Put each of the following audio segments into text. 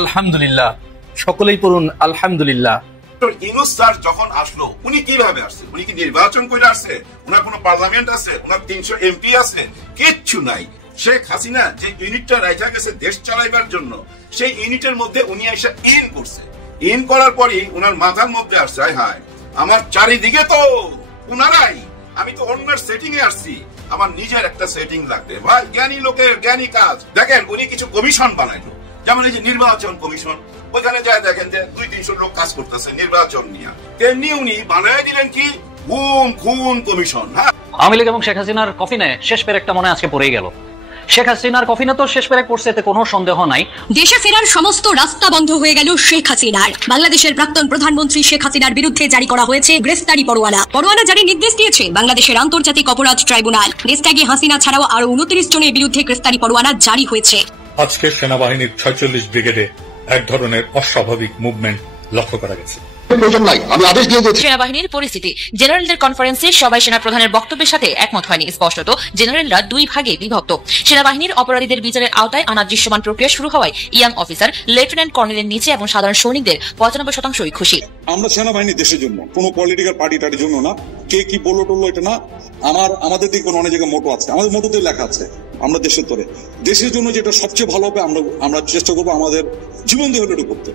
আলহামদুলিল্লাহ। সকলেই পড়ুন আলহামদুলিল্লাহ। ইউনূস স্যার যখন আসলো উনি কিভাবে আসছে? উনি কি নির্বাচন করে আসছে? ওনার কোনো পার্লামেন্ট আছে? ওনার 300 এমপি আছে? কিচ্ছু নাই। শেখ হাসিনা যে ইউনিটটা রাইখা গেছে দেশ চালাইবার জন্য, সেই ইউনিটের মধ্যে উনি এসে ইন করছে। ইন করার পরই ওনার মাথার মধ্যে আসছে, হায় আমার চারিদিকে তো ওনারাই, আমি তো অন্যের সেটিং এ আসছি, আমার নিজের একটা সেটিং লাগবে। ভাই জ্ঞানী লোকের জ্ঞানী কাজ। দেখেন উনি কিছু কমিশন বানাইলো, যেমন এই যে নির্বাচন কমিশন, ওইখানে যায় দেখেন যে 200-300 লোক কাজ করতেছে নির্বাচন নিয়ে। তেমনি উনি বানাই দিলেন কি গুম খুন কমিশন। হ্যাঁ, আওয়ামী লীগ এবং শেখ হাসিনার কফিনে শেষ পেরেকটা মনে আজকে পড়েই গেল। শেখ হাসিনার কফিনে তো শেষ পেরেক পড়ছে, এতে কোনো সন্দেহ নাই। দেশে ফেরার সমস্ত রাস্তা বন্ধ হয়ে গেল শেখ হাসিনার। বাংলাদেশের প্রাক্তন প্রধানমন্ত্রী শেখ হাসিনার বিরুদ্ধে জারি করা হয়েছে গ্রেফতারি পরোয়ানা জারির নির্দেশ দিয়েছে বাংলাদেশের আন্তর্জাতিক অপরাধ ট্রাইব্যুনাল। দেশত্যাগী হাসিনা ছাড়াও আরো 29 জনের বিরুদ্ধে গ্রেফতারি পরোয়ানা জারি হয়েছে। আজকে সেনাবাহিনীর 46 ব্রিগেডে এক ধরনের অস্বাভাবিক মুভমেন্ট লক্ষ্য করা গেছে। সেনাবাহিনীর পরিস্থিতি, জেনারেলদের কনফারেন্সে সবাই সেনা প্রধানের বক্তব্যের সাথে একমত হয়নি। স্পষ্টত জেনারেলরা দুই ভাগে বিভক্ত। সেনাবাহিনীর অপরাধীদের বিচারের আওতায় আনার দৃশ্যমান প্রক্রিয়া শুরু হওয়ায় ইয়াং অফিসার, লেফটেন্যান্ট কর্নেলের নিচে এবং সাধারণ সৈনিকদের 95% খুশি। আমরা সেনাবাহিনী দেশের জন্য, কোনো পলিটিক্যাল পার্টিটার জন্য না। কে কি বললো টললো এটা না, আমাদের দিকে অনেক জায়গায় মোটো আছে, আমাদের মোটোতে লেখা আছে আমরা দেশের তরে, দেশের জন্য যেটা সবচেয়ে ভালো হবে আমরা চেষ্টা করবো আমাদের জীবন দিয়ে হলে এটা করতে।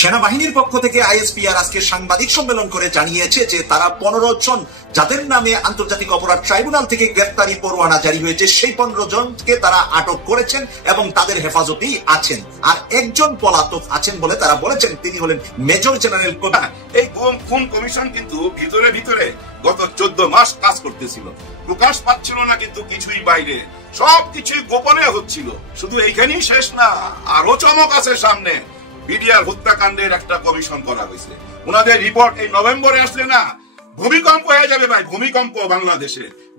সেনাবাহিনীর পক্ষ থেকে আইএসপিআর আজকে সাংবাদিক সম্মেলন করে জানিয়েছে যে তারা 15 জন যাদের নামে আন্তর্জাতিক অপরাধ ট্রাইব্যুনাল থেকে গ্রেফতারি পরোয়ানা জারি হয়েছে, সেই 15 জনকে তারা আটক করেছেন এবং তাদের হেফাজতেই আছেন। আর একজন পলাতক আছেন বলে তারা বলেছেন, তিনি হলেন মেজর জেনারেল কোটা। এই গুম খুন কমিশন কিন্তু ভিতরে ভিতরে গত 14 মাস কাজ করতেছিল, প্রকাশ পাচ্ছিল না কিন্তু কিছুই, বাইরে সবকিছুই গোপনে হচ্ছিল। শুধু এইখানেই শেষ না, আরো চমক আছে সামনে। বিডিআর হত্যাকাণ্ডের একটা কমিশন করা হয়েছে, ওনাদের রিপোর্ট এই নভেম্বরে আসলে না ভূমিকম্প হয়ে যাবে ভাই, ভূমিকম্প।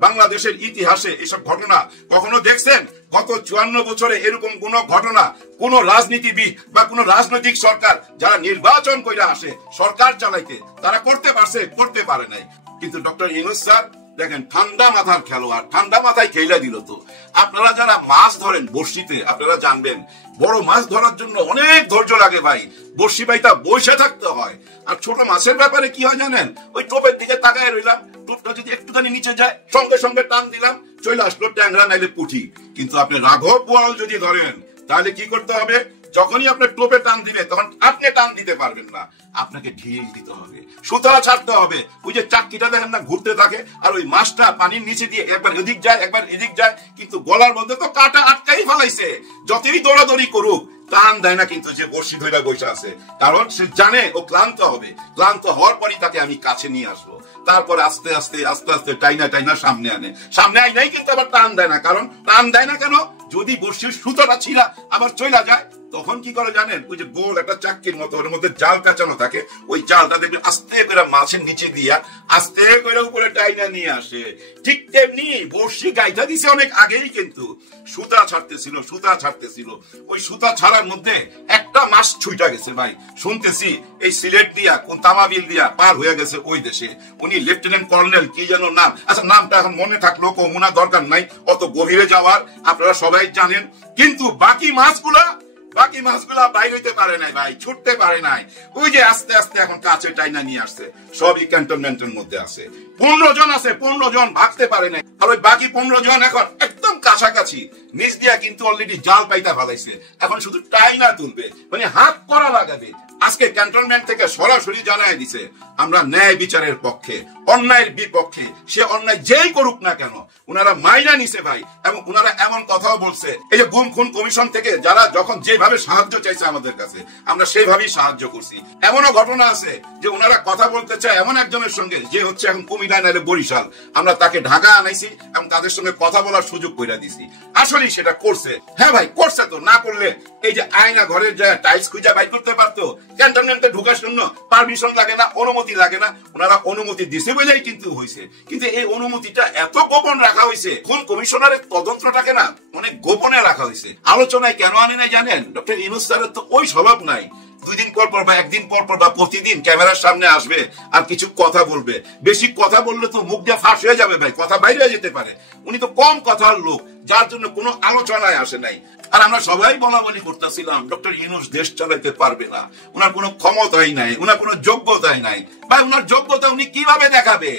বাংলাদেশের ইতিহাসে এসব ঘটনা কখনো দেখছেন? গত 54 বছরে এরকম কোন ঘটনা কোন রাজনীতিবিদ বা কোন রাজনৈতিক সরকার যারা নির্বাচন করে আসে সরকার চালাইতে, তারা করতে পারছে? করতে পারে নাই। কিন্তু ডক্টর ইউনূস স্যার দেখেন ঠান্ডা মাথার খেলোয়াড়, ঠান্ডা মাথায় খেলা দিল। তো আপনারা যারা মাছ ধরেন বড়শিতে, আপনারা জানবেন বড় মাছ ধরার জন্য অনেক ধৈর্য লাগে ভাই। বড়শি পাইতা বসে থাকতে হয়। আর ছোট মাছের ব্যাপারে কি হয় জানেন? ওই টোপের দিকে তাকায় রইলাম, টোপটা যদি একটুখানি নিচে যায় সঙ্গে সঙ্গে টান দিলাম, চলে আসলো ট্যাংরা নাইলে পুঁটি। কিন্তু আপনি রাঘব বোয়াল যদি ধরেন তাহলে কি করতে হবে? যখনই আপনার টোপে টান দিবে তখন আপনি টান দিতে পারবেন না, আপনাকে ঢিল দিতে হবে, সুতা ছাড়তে হবে। ওই যে চাক্কিটা দেখেন না ঘুরতে থাকে, আর ওই মাছটা পানির নিচে দিয়ে একবার এদিক যায় একবার এদিক যায়, কিন্তু গলার মধ্যে তো কাটা আটকাই ফেলাইছে। যতই দৌড়াদৌড়ি করুক টান দেয় না কিন্তু যে বর্ষি ধরে বসে আছে, কারণ সে জানে ও ক্লান্ত হবে। ক্লান্ত হওয়ার পরই তাকে আমি কাছে নিয়ে আসবো, তারপর আস্তে আস্তে টাইনা সামনে আনে। সামনে আইনাই কিন্তু আবার টান দেয় না, কারণ টান দেয় না কেন? যদি বর্ষির সুতোটা ছিঁড়া আবার চলে যায় তখন কি করে জানেন? ওই যে গোল একটা চাক্কির মতো ওর মধ্যে জাল কাঁচানো থাকে, ওই জালটা দেখবে আস্তে করে মাছের নিচে দিয়া আস্তে করে উপরে টাইনা নিয়ে আসে। ঠিক তেমনি বর্ষি গাইটা দিছে অনেক আগেই, কিন্তু সুতা ছাড়তেছিল। ওই সুতা ছাড়ার মধ্যে একটা মাছ ছুইটা গেছে ভাই। শুনতেছি এই সিলেট দিয়া কোন তামাবিল দিয়া পার হয়ে গেছে ওই দেশে। উনি লেফটেন্যান্ট কর্নেল কি যেন নাম, আচ্ছা নামটা এখন মনে থাকলো, কমুনা দরকার নাই অত গভীরে যাওয়ার, আপনারা সবাই জানেন। কিন্তু বাকি মাছগুলা বাইরে হইতে পারে নাই ভাই, ছুটতে পারে নাই। ওই যে আস্তে আস্তে এখন কাছে টাইনা নিয়ে আসছে, সবই ক্যান্টনমেন্টের মধ্যে আছে। 15 জন আছে, 15 জন ভাগতে পারে নাই। আর ওই বাকি 15 জন এখন একদম কাছাকাছি নিচ দিয়া কিন্তু অলরেডি জাল পাইতা ফেলাইছে, এখন শুধু টাইনা তুলবে, মানে হাত করা লাগাবে। আজকে ক্যান্টনমেন্ট থেকে সরাসরি জানাই দিছে আমরা ন্যায় বিচারের পক্ষে, অন্যায়ের বিপক্ষে। সে অন্যায় যেই করুক না কেন ওনারা মাইনা নিছে ভাই। এবং ওনারা এমন কথাও বলছে, এই যে গুম খুন কমিশন থেকে যারা যখন যেভাবে সাহায্য চাইছে আমাদের কাছে, আমরা সেইভাবেই সাহায্য করছি। এমনও ঘটনা আছে যে ওনারা কথা বলতে চায় এমন একজনের সঙ্গে যে হচ্ছে এখন কুমিল্লা নাইলে বরিশাল, আমরা তাকে ঢাকা আনাইছি এবং তাদের সঙ্গে কথা বলার সুযোগ করে দিছি। আসলেই সেটা করছে। হ্যাঁ ভাই করছে, তো না করলে এই যে আয়না ঘরের যায় টাইলস খুঁজা বাইর করতে পারতো? ক্যান্টনমেন্টে ঢোকার জন্য পারমিশন লাগে না, অনুমতি লাগে না, ওনারা অনুমতি দিছে বলেই কিন্তু হয়েছে। কিন্তু এই অনুমতিটা এত গোপন রাখা হয়েছে, কোন কমিশনারের তদন্তটাকে না অনেক গোপনে রাখা হয়েছে। আলোচনায় কেন আনে নাই জানেন? ডক্টর ইউনূস স্যারের তো ওই স্বভাব নাই 2 দিন পর পর বা একদিন পর পর বা প্রতিদিন ক্যামেরার সামনে আসবে আর কিছু কথা বলবে। বেশি কথা বললে তো মুখ দিয়ে ফাঁস হয়ে যাবে ভাই, কথা বাইরে যেতে পারে। উনি তো কম কথার লোক, যার জন্য কোনো আলোচনায় আসে নাই। আর আমরা সবাই বলাবলি করতেছিলাম ডক্টর ইউনূস দেশ চালাইতে পারবে না, ওনার কোনো ক্ষমতাই নাই, ওনার কোনো যোগ্যতাই নাই। ভাই ওনার যোগ্যতা উনি কিভাবে দেখাবে?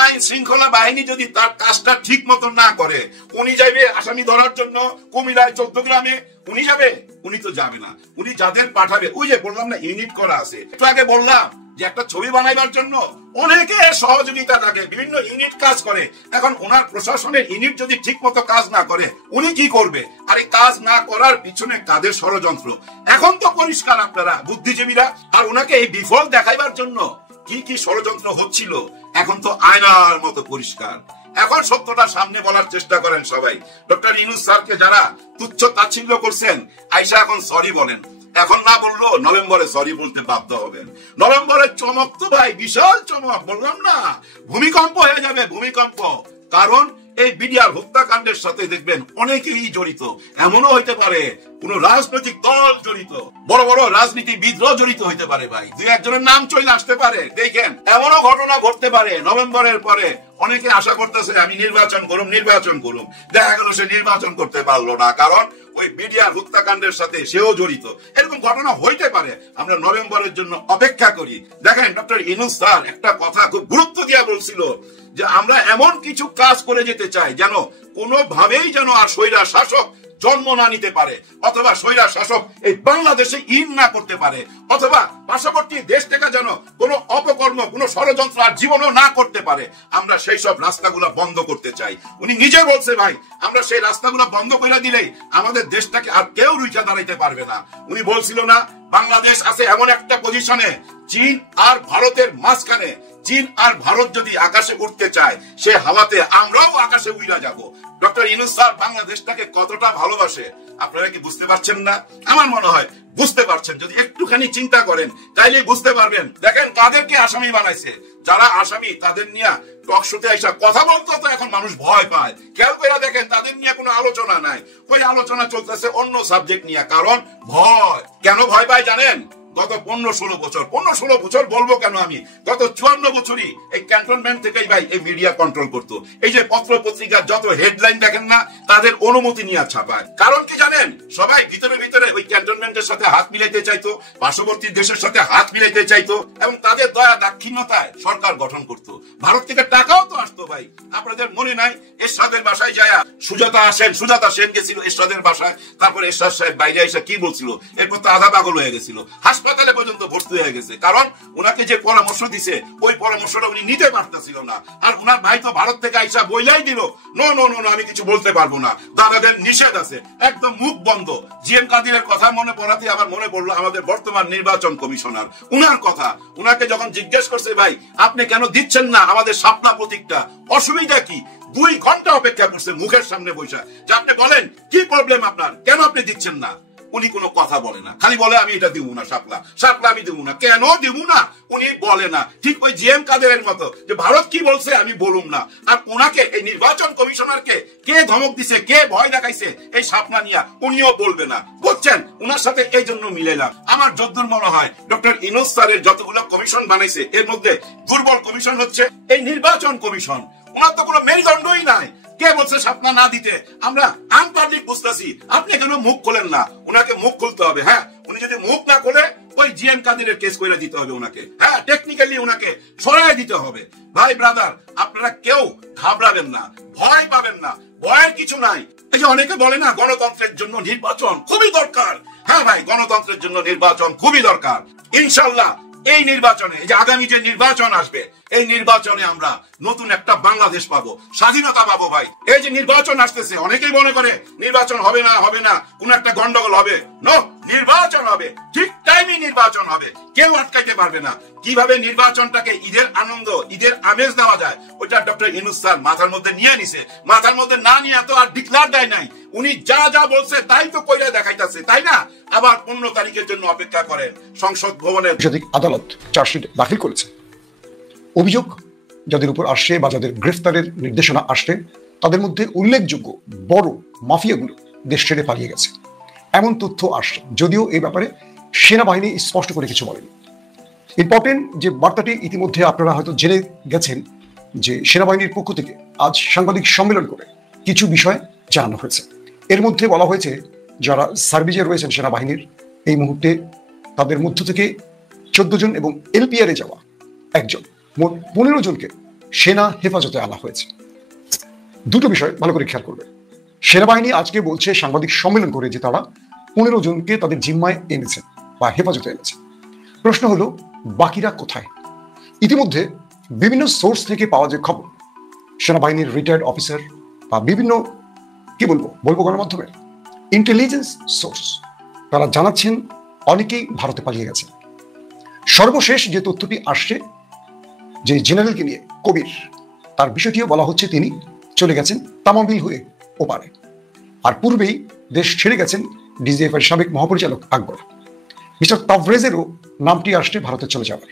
আইন শৃঙ্খলা বাহিনী যদি তার কাজটা ঠিক মতো না করে, উনি যাবে আসামি ধরার জন্য কুমিল্লায় 14 গ্রামে, উনি যাবে? উনি তো যাবে না। উনি যাদের পাঠাবে, ওই যে বললাম না ইউনিট করা আছে, একটু আগে বললাম যে একটা ছবি বানাইবার জন্য অনেকে সহযোগিতা থাকে, বিভিন্ন ইউনিট কাজ করে। এখন ওনার প্রশাসনের ইউনিট যদি ঠিক মতো কাজ না করে, উনি কি করবে? আর এই কাজ না করার পিছনে কাদের ষড়যন্ত্র এখন তো পরিষ্কার আপনারা বুদ্ধিজীবীরা। আর ওনাকে এই বিফল দেখাইবার জন্য কি কি ষড়যন্ত্র হচ্ছিল এখন তো আয়নার মতো পরিষ্কার। এখন সত্যটা সামনে বলার চেষ্টা করেন সবাই। ডক্টর ইউনূস স্যারকে যারা তুচ্ছ তাচ্ছিল্য করছেন, আইসা এখন সরি বলেন। এখন না বললেও নভেম্বরে সরি বলতে বাধ্য হবেন। নভেম্বরের চমক তো ভাই বিশাল চমক, বললাম না ভূমিকম্প হয়ে যাবে, ভূমিকম্প। কারণ এই বিডিআর হত্যাকাণ্ডের সাথে দেখবেন অনেকেই জড়িত। এমনও হইতে পারে কোন রাজনৈতিক দল জড়িত, বড় বড় রাজনীতিবিদরাও জড়িত হইতে পারে ভাই, 2-1 নাম চলে আসতে পারে। দেখেন এমনও ঘটনা ঘটতে পারে নভেম্বরের পরে। অনেকে আশা করতেছে আমি নির্বাচন করুম, দেখা গেল সে নির্বাচন করতে পারলো না, কারণ ওই বিডিআর হত্যাকাণ্ডের সাথে সেও জড়িত। এরকম ঘটনা হইতে পারে। আমরা নভেম্বরের জন্য অপেক্ষা করি। দেখেন ডক্টর ইউনূস স্যার একটা কথা খুব গুরুত্ব দিয়ে বলছিল যে আমরা এমন কিছু কাজ করে যেতে চাই যেন কোনোভাবেই যেন আর স্বৈরা শাসক জন্ম না নিতে পারে, অথবা স্বৈরা শাসক এই বাংলাদেশে ইন না করতে পারে, অথবা পার্শ্ববর্তী দেশ থেকে যেন কোনো অপকর্ম, কোনো ষড়যন্ত্র আর জীবনও না করতে পারে। আমরা সেই সব রাস্তাগুলো বন্ধ করতে চাই। উনি নিজে বলছে ভাই আমরা সেই রাস্তাগুলো বন্ধ করে দিলেই আমাদের দেশটাকে আর কেউ রুইচা দাঁড়াইতে পারবে না। উনি বলছিল না বাংলাদেশ আছে এমন একটা পজিশনে চীন আর ভারতের মাঝখানে, চীন আর ভারত যদি আকাশে উঠতে চায় সে হালাতে আমরাও আকাশে উড়া যাব। ডক্টর ইউনূস স্যার বাংলাদেশটাকে কতটা ভালোবাসে আপনারা কি বুঝতে পারছেন না? আমার মনে হয় বুঝতে পারছেন। যদি একটুখানি চিন্তা করেন তাইলে বুঝতে পারবেন। দেখেন কাদেরকে আসামি বানাইছে, যারা আসামি তাদের নিয়ে টক শোতে আইসা কথা বলতে তো এখন মানুষ ভয় পায়। খেয়াল করে দেখেন তাদের নিয়ে কোনো আলোচনা নাই, ওই আলোচনা চলতেছে অন্য সাবজেক্ট নিয়ে। কারণ ভয়। কেন ভয় পায় জানেন? গত 15-16 বছর বলবো কেন আমি, গত 54 বছরই এই ক্যান্টনমেন্ট থেকেই ভাই এই মিডিয়া কন্ট্রোল করতো। এই যে পত্র পত্রিকার যত হেডলাইন দেখেন না, তাদের অনুমতি নিয়ে ছাপায়। কারণ কি জানেন? সবাই ভিতরে ভিতরে ওই ক্যান্টনমেন্টের সাথে হাত মিলাইতে চাইতো, পার্শ্ববর্তী দেশের সাথে হাত মিলাইতে চাইতো, এবং তাদের দয়া দাক্ষিণ্যতায় সরকার গঠন করতো। ভারত থেকে টাকাও তো আসতো ভাই। আপনাদের মনে নাই এরশাদের বাসায় যায় সুজাতা সেন গেছিল এরশাদের বাসায়, তারপর এরশাদ সাহেব বাইরে এসে কি বলছিল, এরপর তো আধা পাগল হয়ে গেছিল, হাসপাতালে পর্যন্ত ভর্তি হয়ে গেছে। কারণ ওনাকে যে পরামর্শ দিছে ওই পরামর্শটা উনি নিতে পারতেছিল না। আর ওনার ভাই তো ভারত থেকে আইসা বইলাই দিল নো আমি কিছু বলতে পারবো না, দাদাদের নিষেধ আছে, একদম মুখ বন্ধ। জিএম কাদিরের কথা মনে পড়াতে আমার মনে পড়লো আমাদের বর্তমান নির্বাচন কমিশনার, উনার কথা। উনাকে যখন জিজ্ঞেস করছে ভাই আপনি কেন দিচ্ছেন না আমাদের শাপলা প্রতীকটা, অসুবিধা কি? 2 ঘন্টা অপেক্ষা করছে মুখের সামনে বসে যে আপনি বলেন কি প্রবলেম আপনার, কেন আপনি দিচ্ছেন না? উনি কোনো কথা বলে না, খালি বলে আমি এটা দিব না, শাপলা আমি দিব না। কেন দিব না উনি বলে না। ঠিক ওই জিএম কাদেরের মতো যে ভারত কি বলছে আমি বলুম না। আর ওনাকে এই নির্বাচন কমিশনারকে কে ধমক দিছে, কে ভয় দেখাইছে এই শাপলা নিয়ে, উনিও বলবে না। বুঝছেন? উনার সাথে এই জন্য মিলাইলাম। আমার যদ্দূর মনে হয় ডক্টর ইউনূস স্যারের যতগুলো কমিশন বানাইছে এর মধ্যে দুর্বল কমিশন হচ্ছে এই নির্বাচন কমিশন। ওনার তো কোনো মেরুদণ্ডই নাই। কে বলছে শাপলা না দিতে? আমরা আনপাবলিক বুঝতেছি, আপনি কেন মুখ খোলেন না? উনাকে মুখ খুলতে হবে। হ্যাঁ, উনি যদি মুখ না খোলে ওই জিএম কাদিরের কেস করে দিতে হবে ওনাকে। হ্যাঁ, টেকনিক্যালি ওনাকে সরাই দিতে হবে। ভাই ব্রাদার আপনারা কেউ ঘাবড়াবেন না, ভয় পাবেন না, ভয়ের কিছু নাই। এই যে অনেকে বলে না গণতন্ত্রের জন্য নির্বাচন খুবই দরকার। হ্যাঁ ভাই, গণতন্ত্রের জন্য নির্বাচন খুবই দরকার। ইনশাল্লাহ এই নির্বাচনে, এই যে আগামী যে নির্বাচন আসবে, এই নির্বাচনে আমরা নতুন একটা বাংলাদেশ পাবো, স্বাধীনতা পাবো ভাই। এই যে নির্বাচন আসতেছে, অনেকেই মনে করে নির্বাচন হবে না, কোন একটা গন্ডগোল হবে। নো, নির্বাচন হবে, ঠিক টাইমে নির্বাচন হবে, কেউ আটকাইতে পারবে না। কিভাবে নির্বাচনটাকে ঈদের আনন্দ, ঈদের আমেজ দেওয়া যায় ওইটা ডক্টর ইউনূস স্যার মাথার মধ্যে নিয়ে নিছে। মাথার মধ্যে না নিয়ে তো আর ডিক্লার দেয় নাই। উনি যা বলছে তাই তো কইরা দেখাইতেছে, তাই না? আবার 15 তারিখের জন্য অপেক্ষা করেন। সংসদ ভবনের আদালত চার্জশিট দাখিল করেছে। অভিযোগ যাদের উপর আসছে বা যাদের গ্রেফতারের নির্দেশনা আসছে তাদের মধ্যে উল্লেখযোগ্য বড় মাফিয়াগুলো দেশ ছেড়ে পালিয়ে গেছে, এমন তথ্য আসছে। যদিও এই ব্যাপারে সেনাবাহিনী স্পষ্ট করে কিছু বলেনি। ইম্পর্টেন্ট যে বার্তাটি ইতিমধ্যে আপনারা হয়তো জেনে গেছেন যে সেনাবাহিনীর পক্ষ থেকে আজ সাংবাদিক সম্মেলন করে কিছু বিষয় জানানো হয়েছে। এর মধ্যে বলা হয়েছে যারা সার্ভিসে রয়েছেন সেনাবাহিনীর এই মুহূর্তে তাদের মধ্য থেকে 14 জন এবং এলপিআরে যাওয়া একজন, মোট 15 জনকে সেনা হেফাজতে আনা হয়েছে। দুটো বিষয় ভালো করে খেয়াল করবে। সেনাবাহিনী আজকে বলছে সাংবাদিক সম্মেলন করে যে তারা 15 জনকে তাদের জিম্মায় এনেছে বা হেফাজতে এনেছে। প্রশ্ন হলো বাকিরা কোথায়? ইতিমধ্যে বিভিন্ন সোর্স থেকে পাওয়া যে খবর, সেনাবাহিনীর রিটায়ার্ড অফিসার বা বিভিন্ন কি বলবো গণমাধ্যমে ইন্টেলিজেন্স সোর্স, তারা জানাচ্ছেন অনেকেই ভারতে পালিয়ে গেছে। সর্বশেষ যে তথ্যটি আসছে যে জেনারেলকে নিয়ে কবির, তার বিষয়টিও বলা হচ্ছে তিনি চলে গেছেন তামাবিল হয়ে ওপারে। আর পূর্বেই দেশ ছেড়ে গেছেন ডিজিএফআই সাবেক মহাপরিচালক আকবর। মিস্টার তাভরেজেরও নামটি আসছে ভারতে চলে যাওয়ার।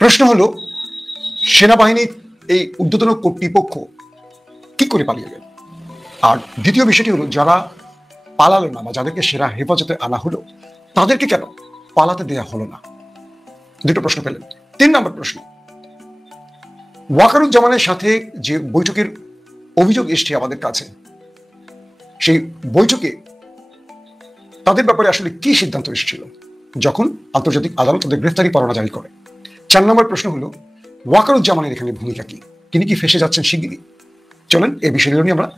প্রশ্ন হলো সেনাবাহিনীর এই ঊর্ধ্বতন কর্তৃপক্ষ কি করে পালিয়ে গেল? আর দ্বিতীয় বিষয়টি হলো যারা পালালো না বা যাদেরকে সেনা হেফাজতে আনা হলো তাদেরকে কেন পালাতে দেওয়া হলো না? দুটো প্রশ্ন পেলেন। 3 নম্বর প্রশ্ন, ওয়াকারুজ্জামানের সাথে যে বৈঠকের অভিযোগ এসছে আমাদের কাছে, সেই বৈঠকে তাদের ব্যাপারে আসলে কি সিদ্ধান্ত এসেছিল যখন আন্তর্জাতিক আদালত তাদের গ্রেফতারি পরোয়ানা জারি করে? 4 নম্বর প্রশ্ন হলো ওয়াকারুজ্জামানের এখানে ভূমিকা কি? তিনি কি ফেসে যাচ্ছেন শিগগিরই? চলেন এই বিষয়গুলো নিয়ে আমরা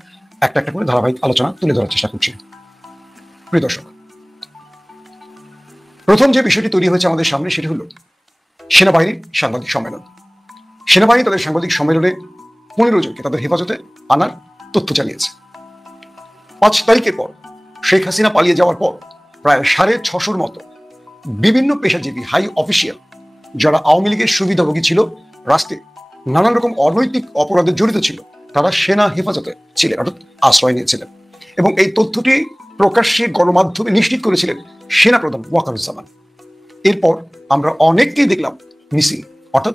একটা একটা করে ধারাবাহিক আলোচনা তুলে ধরার চেষ্টা করছি। প্রিয় দর্শক, প্রথম যে বিষয়টি তৈরি হয়েছে আমাদের সামনে সেটি হলো সেনাবাহিনীর সাংবাদিক সম্মেলন। সেনাবাহিনী তাদের সাংবাদিক সম্মেলনে 15 জনকে তাদের হেফাজতে আনার তথ্য জানিয়েছে। 5 তারিখের পর শেখ হাসিনা পালিয়ে যাওয়ার পর প্রায় 650 মতো বিভিন্ন পেশাজীবী হাই অফিসিয়াল যারা আওয়ামী লীগের সুবিধাভোগী ছিল, রাষ্ট্রে নানান রকম অনৈতিক অপরাধে জড়িত ছিল, তারা সেনা হেফাজতে ছিলেন, অর্থাৎ আশ্রয় নিয়েছিলেন। এবং এই তথ্যটি প্রকাশ্যে গণমাধ্যমে নিশ্চিত করেছিলেন সেনাপ্রধান ওয়াকারুজ্জামান। এরপর আমরা অনেককেই দেখলাম মিসিং, অর্থাৎ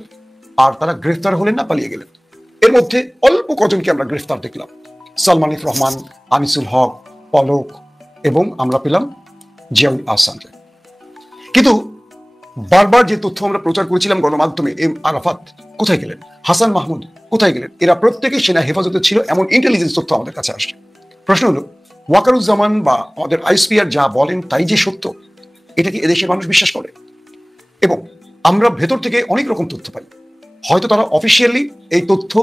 আর তারা গ্রেফতার হলেন না, পালিয়ে গেলেন। এর মধ্যে অল্প কজনকে আমরা গ্রেফতার দেখলাম, সালমানিফ রহমান, আনিসুল হক, পলক এবং আমরা পেলাম জিয়াউল আহসানকে। কিন্তু বারবার যে তথ্য আমরা প্রচার করেছিলাম গণমাধ্যমে, এম আরাফাত কোথায় গেলেন, হাসান মাহমুদ কোথায় গেলেন, এরা প্রত্যেকেই সেনা হেফাজতে ছিল, এমন ইন্টেলিজেন্স তথ্য আমাদের কাছে আসছে। প্রশ্ন হলো ওয়াকারুজ্জামান বা আমাদের আইএসপিআর যা বলেন তাই যে সত্য, এটা কি এদেশের মানুষ বিশ্বাস করে? এবং আমরা ভেতর থেকে অনেক রকম তথ্য পাই, হয়তো তারা অফিসিয়ালি এই তথ্য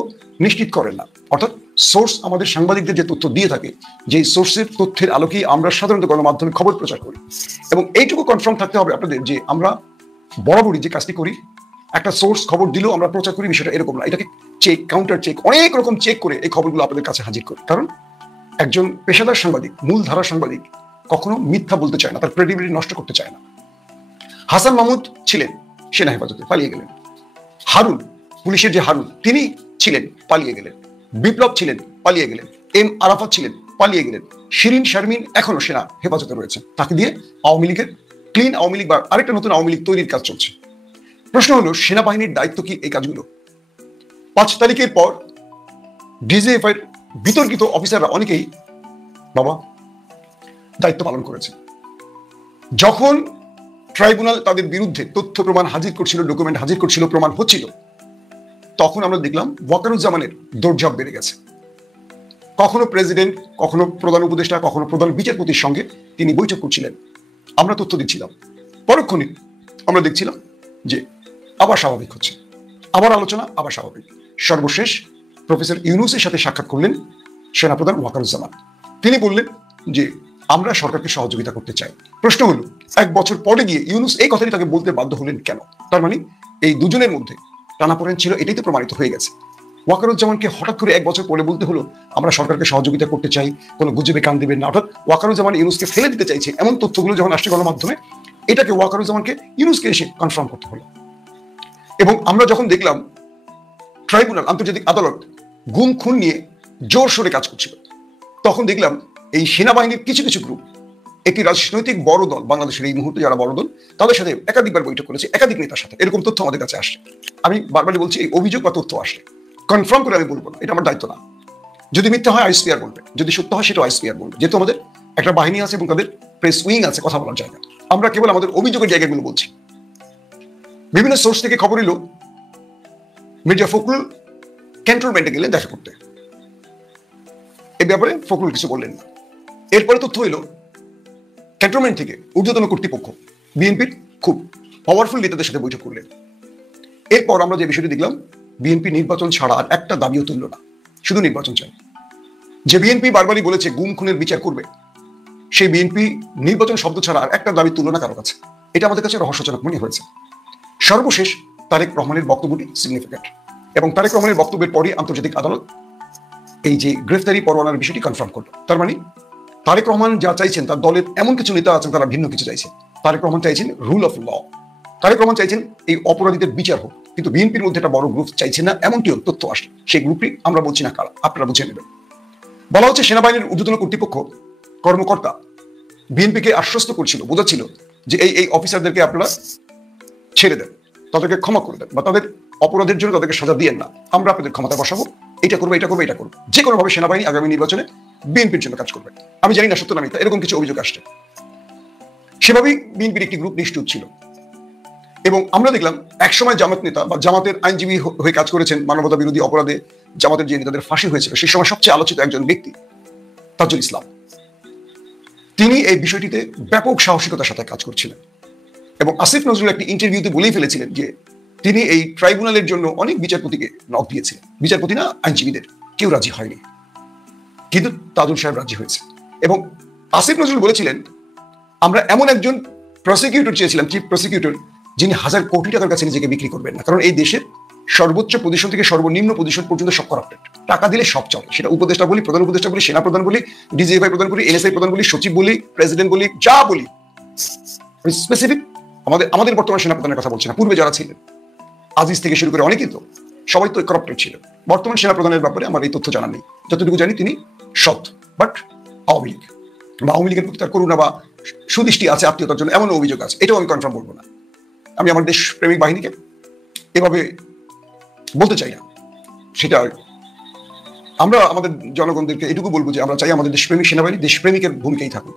নিশ্চিত করেন না, অর্থাৎ সোর্স আমাদের সাংবাদিকদের যে তথ্য দিয়ে থাকে, যে সোর্সের তথ্যের আলোকেই আমরা সাধারণত গণমাধ্যমে খবর প্রচার করি। এবং এইটুকু কনফার্ম থাকতে হবে আপনাদের যে আমরা বরাবরই যে কাজটি করি, একটা সোর্স খবর দিলেও আমরা প্রচার করি বিষয়টা এরকম না, এটাকে চেক, কাউন্টার চেক, অনেক রকম চেক করে এই খবরগুলো আপনাদের কাছে হাজির করি। কারণ একজন পেশাদার সাংবাদিক, মূল ধারা সাংবাদিক কখনো মিথ্যা বলতে চায় না, তার ক্রেডিবিলিটি নষ্ট করতে চায় না। হাসান মাহমুদ ছিলেন সেনা হেফাজতে, পালিয়ে গেলেন। হারুন, পুলিশের যে হারুন, তিনি ছিলেন, পালিয়ে গেলেন। বিপ্লব ছিলেন, পালিয়ে গেলেন। এম আরাফাত ছিলেন, পালিয়ে গেলেন। শিরিন শারমিন এখনো সেনা হেফাজতে রয়েছেন, তাকে দিয়ে আওয়ামী লীগের ক্লিন আওয়ামী লীগ বা আরেকটা নতুন আওয়ামী লীগ তৈরির কাজ চলছে। প্রশ্ন হলো সেনাবাহিনীর দায়িত্ব কি এই কাজগুলো? 5 তারিখের পর ডিজিএফআই বিতর্কিত অফিসাররা অনেকেই বাবা দায়িত্ব পালন করেছে। যখন ট্রাইব্যুনাল তাদের বিরুদ্ধে তথ্য প্রমাণ হাজির করছিল, ডকুমেন্ট হাজির করছিল, প্রমাণ হচ্ছিল, তখন আমরা দেখলাম ওয়াকারুজ্জামানের দৌড়ঝাঁপ বেড়ে গেছে। কখনো প্রেসিডেন্ট, কখনো প্রধান উপদেষ্টা, কখনো প্রধান বিচারপতির সঙ্গে তিনি বৈঠক করছিলেন, আমরা তথ্য দিচ্ছিলাম। পরক্ষণে আমরা দেখছিলাম যে আবার স্বাভাবিক হচ্ছে, আবার আলোচনা, আবার স্বাভাবিক। সর্বশেষ প্রফেসর ইউনূসের সাথে সাক্ষাৎ করলেন সেনাপ্রধান ওয়াকারুজ্জামান। তিনি বললেন যে আমরা সরকারকে সহযোগিতা করতে চাই। প্রশ্ন হলো 1 বছর পরে গিয়ে ইউনূস এই কথাটি তাকে বলতে বাধ্য হলেন কেন? তার মানে এই দুজনের মধ্যে টানাপোড়েন ছিল, এটাই তো প্রমাণিত হয়ে গেছে। ওয়াকারুজ্জামানকে হঠাৎ করে 1 বছর পরে বলতে হলো আমরা সরকারকে সহযোগিতা করতে চাই, কোনো গুজবে কান দেবেন না, অর্থাৎ ওয়াকারুজ্জামান ইউনূসকে ফেলে দিতে চাইছে, এমন তথ্যগুলো যখন আসছে গণমাধ্যমে, এটাকে ওয়াকারুজ্জামানকে ইউনূসকে এসে কনফার্ম করতে হলো। এবং আমরা যখন দেখলাম ট্রাইব্যুনাল, আন্তর্জাতিক আদালত গুম খুন নিয়ে জোর সোরে কাজ করছিল, তখন দেখলাম এই সেনাবাহিনীর কিছু কিছু গ্রুপ, একটি রাজনৈতিক বড় দল, বাংলাদেশের এই মুহূর্তে যারা বড় দল, তাদের সাথে একাধিকবার বৈঠক করেছে, একাধিক নেতার সাথে, এরকম তথ্য আমাদের কাছে আসছে। আমি বারবারই বলছি, এই অভিযোগ বা তথ্য আসলে কনফার্ম করে আমি বলবো না, এটা আমার দায়িত্ব না। যদি মিথ্যা হয় আইএসপিআর বলবে, যদি সত্য হয় সেটাও আইএসপিআর বলবে, যেহেতু আমাদের একটা বাহিনী আছে এবং তাদের প্রেস উইং আছে, কথা বলার জায়গা। আমরা কেবল আমাদের অভিযোগের জায়গাগুলো বলছি। বিভিন্ন সোর্স থেকে খবর এলো মির্জা ফখরুল ক্যান্টনমেন্টে গেলেন দেখা করতে। এই ব্যাপারে ফখরুল কিছু বললেন না। এরপরে তথ্য এলো ক্যান্টনমেন্ট থেকে ঊর্ধ্বতন কর্তৃপক্ষ বিএনপির খুব পাওয়ারফুল নেতাদের সাথে বৈঠক করলেন। এরপর আমরা যে বিষয়টি দেখলাম, বিএনপি নির্বাচন ছাড়া আর একটা দাবিও তুলল না, শুধু নির্বাচন চাই। যে বিএনপি বারবারই বলেছে গুম খুনের বিচার করবে, সেই বিএনপি নির্বাচন শব্দ ছাড়া আর একটা দাবি তুলল না কারো কাছে। এটা আমাদের কাছে রহস্যজনক মনে হয়েছে। সর্বশেষ তারেক রহমানের বক্তব্যটি সিগনিফিক্যান্ট, এবং তারেক রহমানের বক্তব্যের পরই আন্তর্জাতিক আদালত এই যে গ্রেফতারি পরোয়ানার বিষয়টি কনফার্ম করলো। তার মানে তারেক রহমান যা চাইছেন, তার দলের এমন কিছু নেতা আছেন তারা ভিন্ন কিছু চাইছেন। তারেক রহমান চাইছেন rule of law, Tarique Rahman চাইছেন এই অপরাধীদের বিচার হোক, কিন্তু বিএনপির মধ্যে একটা বড় গ্রুপ চাইছে না, এমনটিও তথ্য আসে। সেই গ্রুপটি আমরা বলছি না কারা, আপনারা বুঝে নেবেন। বলা হচ্ছে সেনাবাহিনীর ঊর্ধ্বতন কর্তৃপক্ষ কর্মকর্তা বিএনপিকে আশ্বস্ত করছিল, বোঝাচ্ছিল যে এই অফিসারদেরকে আপনারা ছেড়ে দেন, তাদেরকে ক্ষমা করে দেন, বা তাদের অপরাধের জন্য তাদেরকে সাজা দিয়েন না, আমরা আপনাদের ক্ষমতা বসাবো, এটা করবো এটা করবো এটা করবো। যে কোনোভাবে সেনাবাহিনী আগামী নির্বাচনে বিএনপির জন্য কাজ করবে। আমি জানি না সত্য না মিথ্যা, এরকম কিছু অভিযোগ আসছে। সেভাবেই বিএনপির একটি গ্রুপ নিশ্চুপ ছিল। এবং আমরা দেখলাম একসময় জামাত নেতা বা জামাতের আইনজীবী হয়ে কাজ করেছেন, মানবতা বিরোধী অপরাধে জামাতের যে নেতাদের ফাঁসি হয়েছিল, সেই সময় সবচেয়ে আলোচিত একজন ব্যক্তি তাজুল ইসলাম, তিনি এই বিষয়টিতে ব্যাপক সাহসিকতার সাথে কাজ করছিলেন। এবং আসিফ নজরুল একটি ইন্টারভিউতে বলেই ফেলেছিলেন যে তিনি এই ট্রাইব্যুনালের জন্য অনেক বিচারপতিকে নক দিয়েছিলেন, বিচারপতি না আইনজীবীদের, কেউ রাজি হয়নি, কিন্তু তাজুল সাহেব রাজি হয়েছে। এবং আসিফ নজরুল বলেছিলেন আমরা এমন একজন প্রসিকিউটর চেয়েছিলাম, চিফ প্রসিকিউটর, যিনি 1000 কোটি টাকার কাছে নিজেকে বিক্রি করবেন না, কারণ এই দেশের সর্বোচ্চ পজিশন থেকে সর্বনিম্ন পজিশন পর্যন্ত সব করাপ্টেড। টাকা দিলে সব চলে, সেটা উপদেষ্টা বলি, প্রধান উপদেষ্টা বলি, সেনা প্রধান বলি, ডিজিএফআই প্রধান বলি, এনএসআই প্রধান বলি, সচিব বলি, প্রেসিডেন্ট বলি, যা বলি। স্পেসিফিক আমাদের বর্তমান সেনা প্রধানের কথা বলছি না, পূর্বে যারা ছিলেন আজিজ থেকে শুরু করে অনেকেই তো সবাই তো করাপ্টেড ছিল। বর্তমান সেনা প্রধানের ব্যাপারে আমার এই তথ্য জানা নেই, যতটুকু জানি তিনি সৎ, বাট আওয়ামী লীগ বা আওয়ামী লীগের প্রতি তার করুণা বা সুদৃষ্টি আছে, আত্মীয়তার জন্য এমন অভিযোগ আছে, এটাও আমি কনফার্ম বলবো না। আমি আমার দেশ প্রেমিক বাহিনীকে এভাবে বলতে চাই না। সেটা আমরা আমাদের জনগণদেরকে এটুকু বলবো যে আমরা চাই আমাদের দেশপ্রেমিক সেনাবাহিনী দেশপ্রেমিকের ভূমিকাই থাকুক।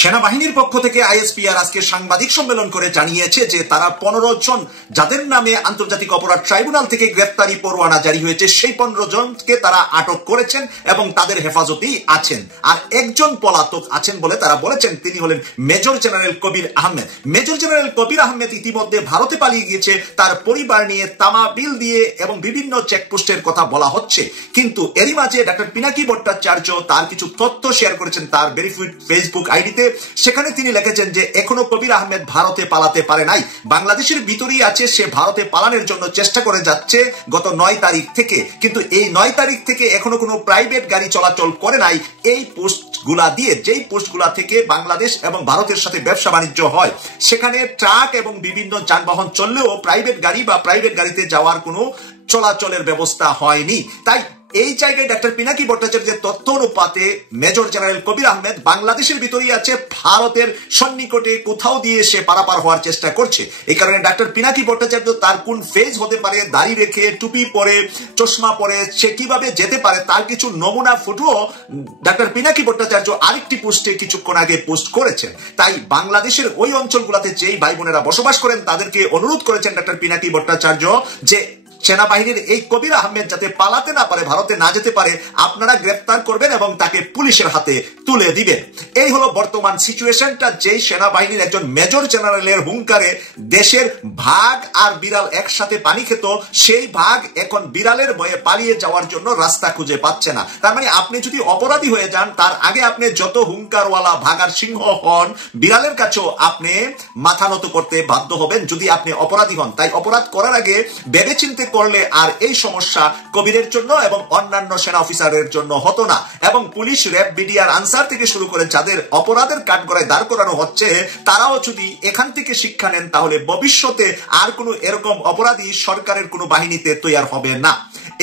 সেনাবাহিনীর পক্ষ থেকে আইএসপিআর আজকে সাংবাদিক সম্মেলন করে জানিয়েছে যে তারা 15 জন যাদের নামে আন্তর্জাতিক অপরাধ ট্রাইব্যুনাল থেকে গ্রেফতারি পরোয়ানা জারি হয়েছে, সেই 15 জনকে তারা আটক করেছেন এবং তাদের হেফাজতেই আছেন। আর একজন পলাতক আছেন বলে তারা বলেছেন, তিনি হলেন মেজর জেনারেল কবির আহমেদ। মেজর জেনারেল কবির আহমেদ ইতিমধ্যে ভারতে পালিয়ে গিয়েছে, তার পরিবার নিয়ে তামা বিল দিয়ে এবং বিভিন্ন চেকপোস্টের কথা বলা হচ্ছে। কিন্তু এরই মাঝে ডক্টর পিনাকি ভট্টাচার্য তার কিছু তথ্য শেয়ার করেছেন তার ভেরিফাইড ফেসবুক আইডিতে। সেখানে তিনি লিখেছেন যে এখনো কবির আহমেদ ভারতে পালাতে পারে নাই, বাংলাদেশের ভিতরেই আছে, সে ভারতে পালানোর জন্য চেষ্টা করে যাচ্ছে গত 9 তারিখ থেকে। কিন্তু এই 9 তারিখ থেকে এখনো কোনো প্রাইভেট গাড়ি চলাচল করে নাই এই পোস্টগুলা দিয়ে, যেই পোস্টগুলা থেকে বাংলাদেশ এবং ভারতের সাথে ব্যবসা বাণিজ্য হয়। সেখানে ট্রাক এবং বিভিন্ন যানবাহন চললেও প্রাইভেট গাড়ি বা প্রাইভেট গাড়িতে যাওয়ার কোনো চলাচলের ব্যবস্থা হয়নি। তাই এই জায়গায় ডক্টর পিনাকি ভট্টাচার্যের তথ্য অনুপাতে মেজর জেনারেল কবির আহমেদ বাংলাদেশের ভিতরেই আছে, ভারতের সন্নিকটে কোথাও দিয়ে সে পারাপার হওয়ার চেষ্টা করছে। এই কারণে ডক্টর পিনাকি ভট্টাচার্য তার কোন ফেজ হতে পারে, দাড়ি রেখে, টুপি পরে, চশমা পরে সে কিভাবে যেতে পারে, তার কিছু নমুনা ফটো ডক্টর পিনাকি ভট্টাচার্য আরেকটি পোস্টে কিছুক্ষণ আগে পোস্ট করেছেন। তাই বাংলাদেশের ওই অঞ্চলগুলোতে যেই ভাই বোনেরা বসবাস করেন তাদেরকে অনুরোধ করেছেন ডক্টর পিনাকি ভট্টাচার্য যে সেনাবাহিনীর এই কবির আহমেদ যাতে পালাতে না পারে, ভারতে না যেতে পারে, আপনারা গ্রেফতার করবেন এবং তাকে পুলিশের হাতে তুলে দিবেন। এই হলো বর্তমান সিচুয়েশনটা, যেই সেনাবাহিনীর একজন মেজর জেনারেলের হুঙ্কারে দেশের ভাগ আর বিড়াল একসাথে পানি খেত, সেই ভাগ এখন বিড়ালের ভয়ে পালিয়ে যাওয়ার জন্য রাস্তা খুঁজে পাচ্ছে না। তার মানে আপনি যদি অপরাধী হয়ে যান, তার আগে আপনি যত হুঙ্কারওয়ালা ভাগার সিংহ হন, বিড়ালের কাছেও আপনি মাথা নত করতে বাধ্য হবেন যদি আপনি অপরাধী হন। তাই অপরাধ করার আগে ভেবে চিন্তে করলে আর এই সমস্যা কবিরের জন্য এবং অন্যান্য সেনা অফিসারের জন্য হতো না। এবং পুলিশ, র্যাব, বিডিআর, আনসার থেকে শুরু করে যাদের অপরাধের কাঠগড়ায় দাঁড় করানো হচ্ছে, তারাও যদি এখান থেকে শিক্ষা নেন, তাহলে ভবিষ্যতে আর কোনো এরকম অপরাধী সরকারের কোনো বাহিনীতে তৈরি হবে না।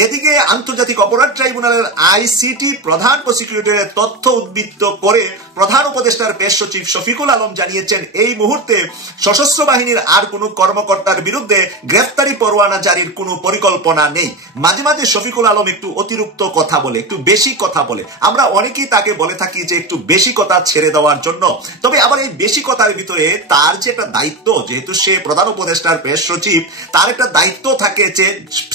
এদিকে আন্তর্জাতিক অপরাধ ট্রাইব্যুনালের আইসিটি প্রধান প্রসিকিউটরের তথ্য উদ্ধৃত করে প্রধান উপদেষ্টার পেশ সচিব শফিকুল আলম জানিয়েছেন এই মুহূর্তে সশস্ত্র বাহিনীর আর কোনো কর্মকর্তার বিরুদ্ধে গ্রেফতারি পরোয়ানা জারির কোনো পরিকল্পনা নেই। মাঝে মাঝে শফিকুল আলম একটু অতিরিক্ত কথা বলে, একটু বেশি কথা বলে, আমরা অনেকেই তাকে বলে থাকি যে একটু বেশি কথা ছেড়ে দেওয়ার জন্য। তবে আবার এই বেশি কথার ভিতরে তার যে একটা দায়িত্ব, যেহেতু সে প্রধান উপদেষ্টার পেশ সচিব, তার একটা দায়িত্ব থাকে যে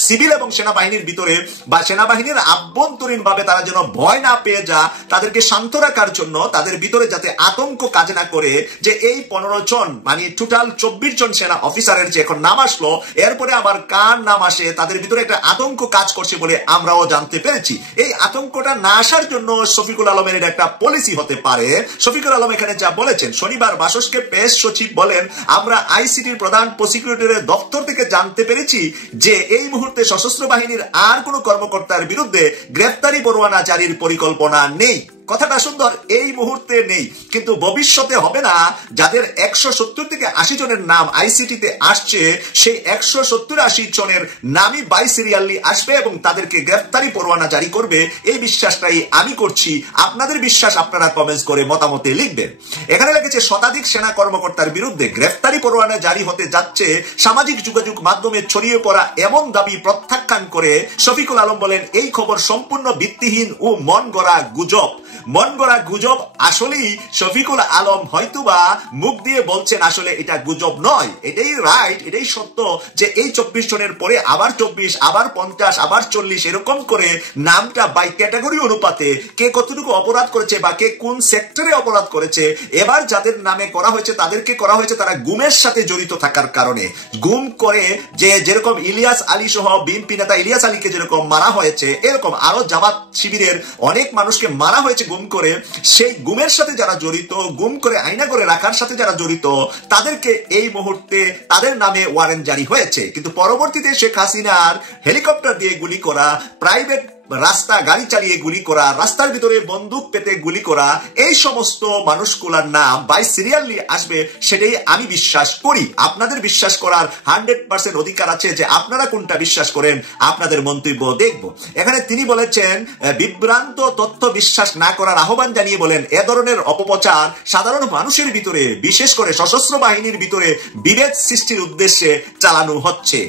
সিভিল এবং সেনাবাহিনীর ভিতরে বা সেনাবাহিনীর আভ্যন্তরীণ ভাবে তারা যেন ভয় না পেয়ে যা, তাদেরকে শান্ত রাখার জন্য, তাদের ভিতরে যাতে আতঙ্ক কাজ না করে, যে এই 15 জন মানে টোটাল 24 জন সেনা অফিসারের যে এখন নাম আসলো, এরপরে আবার কার নাম আসে, তাদের ভিতরে একটা আতঙ্ক কাজ করছে বলে আমরাও জানতে পেরেছি। এই আতঙ্কটা না আসার জন্য শফিকুল আলমের এটা একটা পলিসি হতে পারে। শফিকুল আলম এখানে যা বলেছেন, শনিবার বাসসকে পেশ সচিব বলেন, আমরা আইসিটির প্রধান প্রসিকিউটরের দপ্তর থেকে জানতে পেরেছি যে এই মুহূর্তে সশস্ত্র বাহিনীর আর কোনো কর্মকর্তার বিরুদ্ধে গ্রেফতারি পরোয়ানা জারির পরিকল্পনা নেই। কথাটা সুন্দর, এই মুহূর্তে নেই, কিন্তু ভবিষ্যতে হবে না। যাদের 170 থেকে 80 জনের নাম আইসিটিতে আসছে, সেই 170-80 জনের নামই বাই সিরিয়ালি আসবে এবং তাদেরকে গ্রেফতারি পরোয়ানা জারি করবে। এই বিশ্বাসটাই আমি করছি। আপনাদের বিশ্বাস আপনারা কমেন্টস করে মতামতে লিখবেন। এখানে লেগেছে শতাধিক সেনা কর্মকর্তার বিরুদ্ধে গ্রেফতারি পরোয়ানা জারি হতে যাচ্ছে। সামাজিক যোগাযোগ মাধ্যমে ছড়িয়ে পড়া এমন দাবি প্রত্যাখ্যান করে শফিকুল আলম বলেন, এই খবর সম্পূর্ণ ভিত্তিহীন ও মন গড়া গুজব। মন গড়া গুজব। আসলেই শফিকুল আলম হয়তোবা মুখ দিয়ে বলছেন, আসলে এটা গুজব নয়, এটাই রাইট, এটাই সত্য যে এই 24 জনের পরে আবার 24, আবার 50, আবার 40 এরকম করে নামটা বাই ক্যাটাগরি অনুপাতে কে কতটুকু অপরাধ করেছে বা কে কোন সেক্টরে অপরাধ করেছে, এবার যাদের নামে করা হয়েছে তাদেরকে করা হয়েছে তারা গুমের সাথে জড়িত থাকার কারণে। গুম করে যে যেরকম ইলিয়াস আলী সহ বিএনপি নেতা ইলিয়াস আলীকে যেরকম মারা হয়েছে, এরকম আরো জামাত শিবিরের অনেক মানুষকে মারা হয়েছে গুম করে। সেই গুমের সাথে যারা জড়িত, গুম করে আয়না করে রাখার সাথে যারা জড়িত, তাদেরকে এই মুহূর্তে তাদের নামে ওয়ারেন্ট জারি হয়েছে। কিন্তু পরবর্তীতে শেখ হাসিনার হেলিকপ্টার দিয়ে গুলি করা, প্রাইভেট রাস্তা গাড়ি চালিয়ে গুলি করা, রাস্তার ভিতরে বন্দুক পেতে গুলি করা, এই সমস্ত মানুষগুলার নাম বাই সিরিয়ালি আসবে, সেটাই আমি বিশ্বাস করি। আপনাদের বিশ্বাস করার 100% অধিকার আছে যে আপনারা কোনটা বিশ্বাস করেন, আপনাদের মন্তব্য দেখব। এখানে তিনি বলেছেন, বিভ্রান্ত তথ্য বিশ্বাস না করার আহ্বান জানিয়ে বলেন, এ ধরনের অপপ্রচার সাধারণ মানুষের ভিতরে, বিশেষ করে সশস্ত্র বাহিনীর ভিতরে বিভেদ সৃষ্টির উদ্দেশ্যে চালানো হচ্ছে।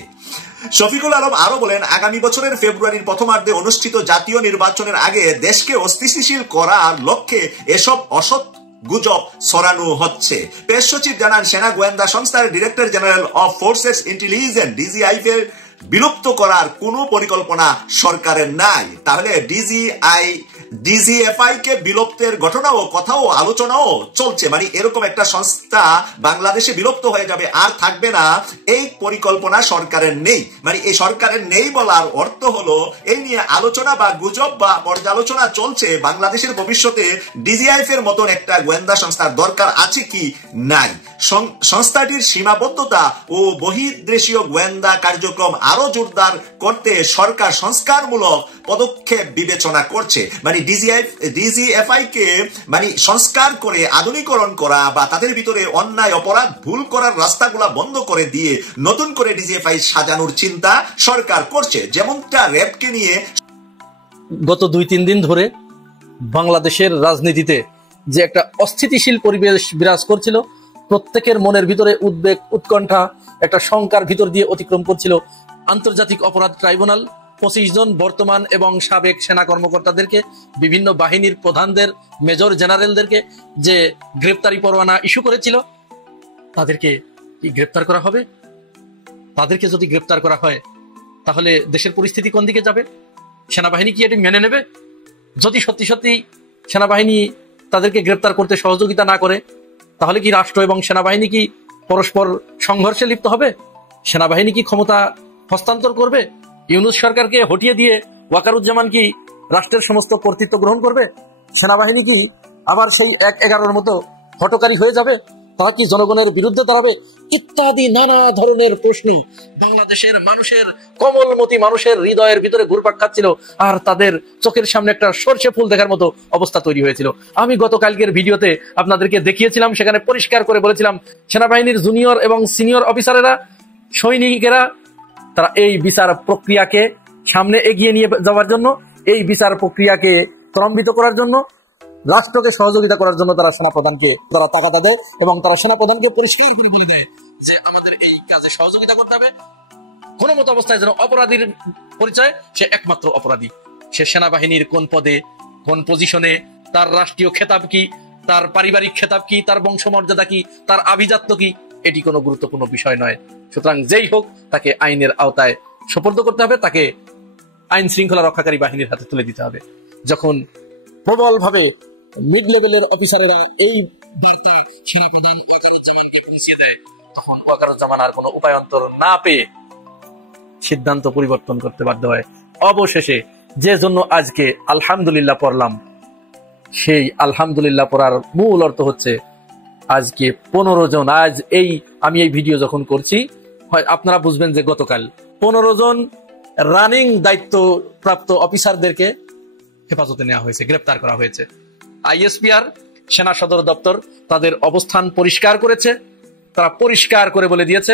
শফিকুল আলম আরো বলেন, আগামী বছরের ফেব্রুয়ারির প্রথমার্ধে অনুষ্ঠিত জাতীয় নির্বাচনের আগে দেশকে অস্থিতিশীল করার লক্ষ্যে এসব অসৎ গুজব ছড়ানো হচ্ছে। পেশ সচিব জানান, সেনা গোয়েন্দা সংস্থার director general of forces intelligence DGFI বিলুপ্ত করার কোনো পরিকল্পনা সরকারের নাই। তাহলে ডিজিএফআই কে বিলুপ্তের ঘটনাও, কথাও, আলোচনাও চলছে। মানে এরকম একটা সংস্থা বাংলাদেশে বিলুপ্ত হয়ে যাবে, আর থাকবে না, এই পরিকল্পনা সরকারের নেই। মানে এই সরকারের নেই বলার অর্থ হলো এই নিয়ে আলোচনা বা গুজব বা পর্যালোচনা চলছে। বাংলাদেশের ভবিষ্যতে ডিজিআইএফ এর মতন একটা গোয়েন্দা সংস্থার দরকার আছে কি নাই। সংস্থাটির সীমাবদ্ধতা ও বহির্দেশীয় গোয়েন্দা কার্যক্রম আরো জোরদার করতে সরকার সংস্কারমূলক পদক্ষেপ বিবেচনা করছে। মানে ডিজিএফআই কে মানে সংস্কার করে আধুনিকরণ করা বা তাদের ভিতরে অন্যায়, অপরাধ, ভুল করার রাস্তাগুলা বন্ধ করে দিয়ে নতুন করে ডিজিএফআই সাজানোর চিন্তা সরকার করছে। যেমনটা র্যাবকে নিয়ে গত 2-3 দিন ধরে বাংলাদেশের রাজনীতিতে যে একটা অস্থিতিশীল পরিবেশ বিরাজ করছিল, প্রত্যেকের মনের ভিতরে উদ্বেগ, উৎকণ্ঠা, একটা শঙ্কার ভিতর দিয়ে অতিক্রম করছিল। আন্তর্জাতিক অপরাধ ট্রাইব্যুনাল 25 জন বর্তমান এবং সাবেক সেনা কর্মকর্তাদেরকে, বিভিন্ন বাহিনীর প্রধানদের, মেজর জেনারেলদেরকে যে গ্রেপ্তারি পরোয়ানা ইস্যু করেছিল, তাদেরকে কি গ্রেপ্তার করা হবে? তাদেরকে যদি গ্রেপ্তার করা হয় তাহলে দেশের পরিস্থিতি কোন দিকে যাবে? সেনাবাহিনী কি এটি মেনে নেবে? যদি সত্যি সত্যি সেনাবাহিনী তাদেরকে গ্রেপ্তার করতে সহযোগিতা না করে, তাহলে কি রাষ্ট্র এবং সেনাবাহিনী কি পরস্পর সংঘর্ষে লিপ্ত হবে? সেনাবাহিনী কি ক্ষমতা হস্তান্তর করবে? ইউনূস সরকারকে হটিয়ে দিয়ে ওয়াকারুজ্জামান কি রাষ্ট্রের সমস্ত কর্তৃত্ব গ্রহণ করবে? সেনাবাহিনী কি আবার সেই 1-11 মতো হটকারী হয়ে যাবে? তারা কি জনগণের বিরুদ্ধে দাঁড়াবে? ইত্যাদি নানা ধরনের প্রশ্ন বাংলাদেশের মানুষের, কোমলমতি মানুষের হৃদয়ের ভিতরে ঘুরপাক খাচ্ছিল, আর তাদের চোখের সামনে একটা সরষে ফুল দেখার মতো অবস্থা তৈরি হয়েছিল। আমি গতকালকের ভিডিওতে আপনাদেরকে দেখিয়েছিলাম, সেখানে পরিষ্কার করে বলেছিলাম, সেনাবাহিনীর জুনিয়র এবং সিনিয়র অফিসারেরা, সৈনিকেরা, তারা এই বিচার প্রক্রিয়াকে সামনে এগিয়ে নিয়ে যাওয়ার জন্য, এই বিচার প্রক্রিয়াকে ত্বরান্বিত করার জন্য রাষ্ট্রকে সহযোগিতা করার জন্য তারা সেনাপ্রধানকে তারা তাগাদা দেয় এবং তারা সেনাপ্রধানকে পরিষ্কার করে বলে দেয় যে আমাদের এই কাজে সহযোগিতা করতে হবে। কোন মতো অবস্থায় যেন অপরাধীর পরিচয়, সে একমাত্র অপরাধী। সে সেনাবাহিনীর কোন পদে, কোন পজিশনে, তার রাষ্ট্রীয় খেতাব কি, তার পারিবারিক খেতাব কি, তার বংশমর্যাদা কি, তার আভিজাত্য কি, এটি কোনো গুরুত্বপূর্ণ বিষয় নয়। সুতরাং যেই হোক তাকে আইনের আওতায় সোপর্দ করতে হবে, তাকে আইন শৃঙ্খলা রক্ষাকারী বাহিনীর হাতে তুলে দিতে হবে। যখন প্রবলভাবে মিড লেভেলের অফিসারেরা এই বার্তা সেনাপ্রধান ওয়াকারুজ্জামানকে পৌঁছিয়ে দেয়, তখন ওয়াকারুজ্জামান আর কোনো উপায়ন্তর না পেয়ে সিদ্ধান্ত পরিবর্তন করতে বাধ্য হয়। অবশেষে যে জন্য আজকে আলহামদুলিল্লাহ পড়লাম, সেই আলহামদুলিল্লাহ পড়ার মূল অর্থ হচ্ছে আজকে 15 জন, আজ আমি এই ভিডিও যখন করছি হয় আপনারা বুঝবেন যে গতকাল 15 জন রানিং দায়িত্ব প্রাপ্ত অফিসারদেরকে হেফাজতে নেওয়া হয়েছে, গ্রেপ্তার করা হয়েছে। আইএসপিআর সেনা সদর দপ্তর তাদের অবস্থান পরিষ্কার করেছে। তারা পরিষ্কার করে বলে দিয়েছে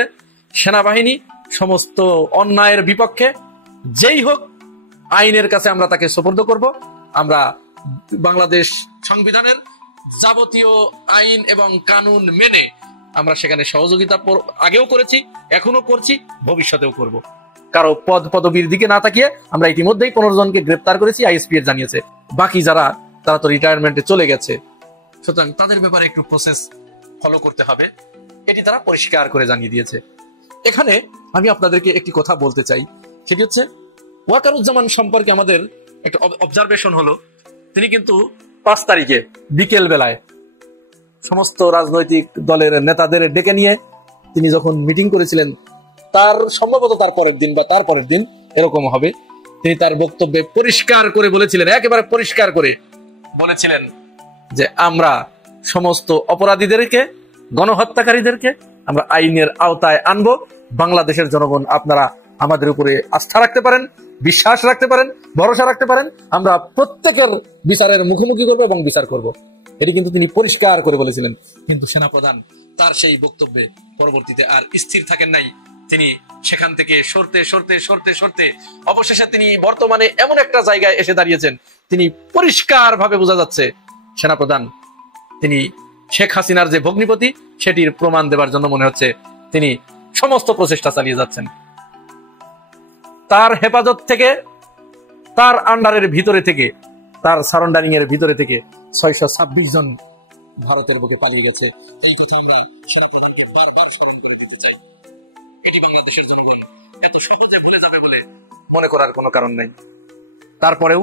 সেনাবাহিনী সমস্ত অন্যায়ের বিপক্ষে, যেই হোক আইনের কাছে আমরা তাকে সোপর্দ করব। আমরা বাংলাদেশ সংবিধানের যাবতীয় আইন এবং কানুন মেনে আমরা সেখানে সহযোগিতা আগেও করেছি, এখনো করছি, ভবিষ্যতেও করব। কারো পদ পদবীর দিকে না তাকিয়ে আমরা ইতিমধ্যেই 15 জনকে গ্রেপ্তার করেছি, আইএসপিআর জানিয়েছে। বাকি যারা তারা তো রিটায়ারমেন্টে চলে গেছে, সুতরাং তাদের ব্যাপারে একটু প্রসেস ফলো করতে হবে, এটি তারা পরিষ্কার করে জানিয়ে দিয়েছে। এখানে আমি আপনাদেরকে একটি কথা বলতে চাই, সেটি হচ্ছে ওয়াকারুজ্জামান সম্পর্কে আমাদের একটা অবজারভেশন হলো, তিনি কিন্তু 5 তারিখে বিকেল বেলায় সমস্ত রাজনৈতিক দলের নেতাদের ডেকে নিয়ে তিনি যখন মিটিং করেছিলেন, তার সম্ভবত তার পরের দিন বা তার পরের দিন এরকম হবে, তিনি তার বক্তব্যে পরিষ্কার করে বলেছিলেন, একেবারে পরিষ্কার করে বলেছিলেন যে আমরা সমস্ত অপরাধীদেরকে, গণহত্যাকারীদেরকে আমরা আইনের আওতায় আনবো। বাংলাদেশের জনগণ আপনারা আমাদের উপরে আস্থা রাখতে পারেন, বিশ্বাস রাখতে পারেন, ভরসা রাখতে পারেন, আমরা প্রত্যেকের বিচারের মুখোমুখি করবো এবং বিচার করব। এটি কিন্তু তিনি পরিষ্কার করে বলেছিলেন। কিন্তু সেনাপ্রধান তার সেই বক্তব্যে পরবর্তীতে আর স্থির থাকেন নাই, তিনি সেখান থেকে সরতে অবশেষে তিনি বর্তমানে এমন একটা জায়গায় এসে দাঁড়িয়েছেন, তিনি পরিষ্কার ভাবে বোঝা যাচ্ছে সেনাপ্রধান তিনি শেখ হাসিনার যে ভগ্নিপতি সেটির প্রমাণ দেবার জন্য মনে হচ্ছে তিনি সমস্ত প্রচেষ্টা চালিয়ে যাচ্ছেন। তার হেফাজত থেকে, তার আন্ডারের ভিতরে থেকে, তার সারেন্ডারিং এর ভিতরে থেকে 626 জন ভারতের বুকে পালিয়ে গেছে। এই কথা আমরা সেনাপ্রধানকে বারবার স্মরণ করে দিতে চাই। এটি বাংলাদেশের জনগণ এত সহজে ভুলে যাবে বলে মনে করার কোনো কারণ নেই। তারপরেও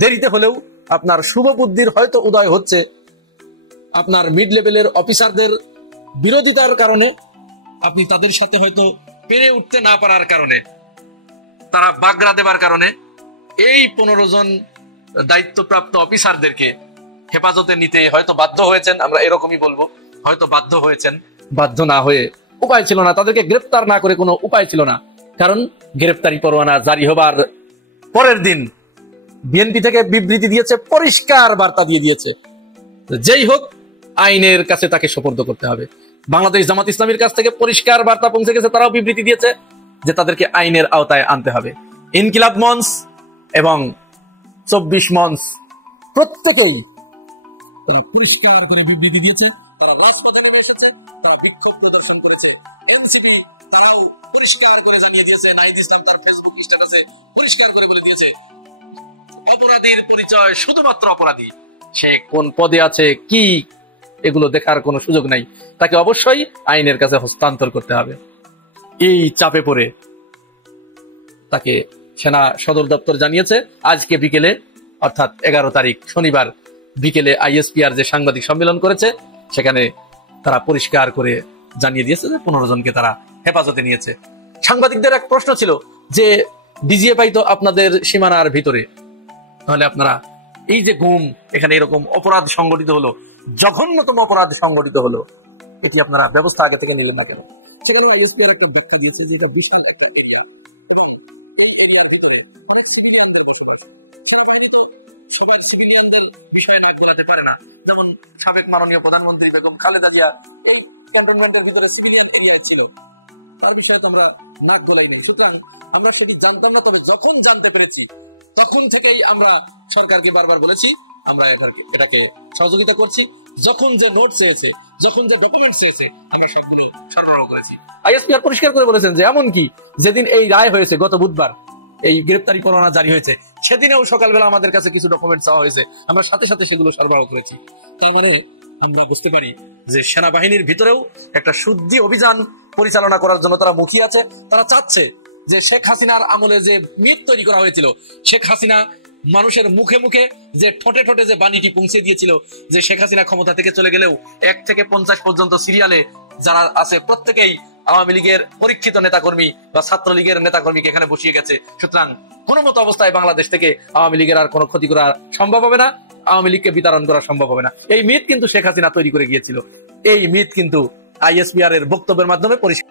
দেরিতে হলেও আপনার শুভ বুদ্ধির হয়তো উদয় হচ্ছে, আপনার মিড লেভেলের অফিসারদের বিরোধিতার কারণে, আপনি তাদের সাথে হয়তো পেরে উঠতে না পারার কারণে, তারা বাগড়া দেবার কারণে এই 15 জন দায়িত্বপ্রাপ্ত অফিসারদেরকে হেফাজতে নিতে হয়তো বাধ্য হয়েছেন। আমরা এরকমই বলবো, হয়তো বাধ্য হয়েছেন। বাধ্য না হয়ে উপায় ছিল না, তাদেরকে গ্রেপ্তার না করে কোনো উপায় ছিল না। কারণ গ্রেপ্তারি পরোয়ানা জারি হবার পরের দিন বিএনপি থেকে বিবৃতি দিয়েছে, পরিষ্কার বার্তা দিয়ে দিয়েছে, যেই হোক আইনের কাছে তাকে সোপর্দ করতে হবে। বাংলাদেশ জামাত ইসলামীর কাছ থেকে পরিষ্কার বার্তা পৌঁছে গেছে, তারাও বিবৃতি দিয়েছে যে তাদেরকে আইনের আওতায় আনতে হবে। ইনকিলাব মঞ্চ এবং 24 মঞ্চ প্রত্যেকেই পরিষ্কার করে বিবৃতি দিয়েছে, তারা রাজপথে নেমে এসেছে, তারা বিক্ষোভ প্রদর্শন করেছে। এনসিপি তারাও পরিষ্কার করে জানিয়ে দিয়েছে, নাহিদ ইসলাম তার ফেসবুক স্ট্যাটাসে পরিষ্কার করে বলে দিয়েছে অপরাধীর পরিচয় শুধুমাত্র অপরাধী, সে কোন পদে আছে কি এগুলো দেখার কোনো সুযোগ নাই, তাকে অবশ্যই আইনের কাছে হস্তান্তর করতে হবে। এই চাপে পড়ে তাকে সেনা সদর দপ্তর জানিয়েছে আজকে বিকেলে, অর্থাৎ 11 তারিখ শনিবার বিকেলে আইএসপিআর যে সাংবাদিক সম্মেলন করেছে সেখানে তারা পরিষ্কার করে জানিয়ে দিয়েছে যে 15 জনকে তারা হেফাজতে নিয়েছে। সাংবাদিকদের এক প্রশ্ন ছিল যে ডিজিএফআই তো আপনাদের সীমানার ভিতরে, তাহলে আপনারা এই যে গুম, এখানে এরকম অপরাধ সংগঠিত হলো, জঘন্যতম অপরাধ সংগঠিত হলো, এটি আপনারা ব্যবস্থা আগে থেকে নিলেন না কেন? সেখানে আইএসপিআর একটা বক্তা দিয়েছে যে এটা বিশাল একটা সবাই সিভিলিয়ানদের বিষয়ে নাক গলাতে পারে না। যেমন সাবেক মাননীয় প্রধানমন্ত্রী বেগম খালেদা জিয়া এই ক্যান্টনমেন্টের ভিতরে সিভিলিয়ান এরিয়া ছিল, তার বিষয়ে তো আমরা নাক গলাই নেই। সুতরাং আমরা সেটি জানতাম না, তবে যখন জানতে পেরেছি তখন থেকেই আমরা সরকারকে বারবার বলেছি আমরা এটাকে সহযোগিতা করছি। যখন যে নোট চেয়েছে, যখন যে ডকুমেন্ট চেয়েছে, আমরা সেগুলো সরবরাহ করেছি। আইএসপিআর পরিষ্কার করে বলেছেন যে এমনকি যেদিন এই রায় হয়েছে গত বুধবার, এই গ্রেপ্তারি পরোয়ানা জারি হয়েছে, সেদিনেও সকালবেলা আমাদের কাছে কিছু ডকুমেন্ট চাওয়া হয়েছে, আমরা সাথে সাথে সেগুলো সরবরাহ করেছি। তার মানে আমরা বুঝতে পারি যে সেনাবাহিনীর ভিতরেও একটা শুদ্ধি অভিযান পরিচালনা করার জন্য তারা মুখিয়ে আছে। তারা চাচ্ছে যে শেখ হাসিনার আমলে যে মিথ তৈরি করা হয়েছিল, শেখ হাসিনা মানুষের মুখে মুখে যে ঠোঁটে ঠোঁটে যে বাণীটি পৌঁছে দিয়েছিল যে শেখ হাসিনা ক্ষমতা থেকে চলে গেলেও 1 থেকে 50 পর্যন্ত সিরিয়ালে যারা আছে প্রত্যেকেই আওয়ামী লীগের পরীক্ষিত নেতাকর্মী বা ছাত্রলীগের নেতাকর্মীকে এখানে বসিয়ে গেছে। সুতরাং কোন মতো অবস্থায় বাংলাদেশ থেকে আওয়ামী লীগের আর কোনো ক্ষতি করা সম্ভব হবে না, আওয়ামী লীগকে বিতাড়ন করা সম্ভব হবে না। এই মিথ কিন্তু শেখ হাসিনা তৈরি করে গিয়েছিল। এই মিথ কিন্তু আইএসপিআর এর বক্তব্যের মাধ্যমে পরিষ্কার।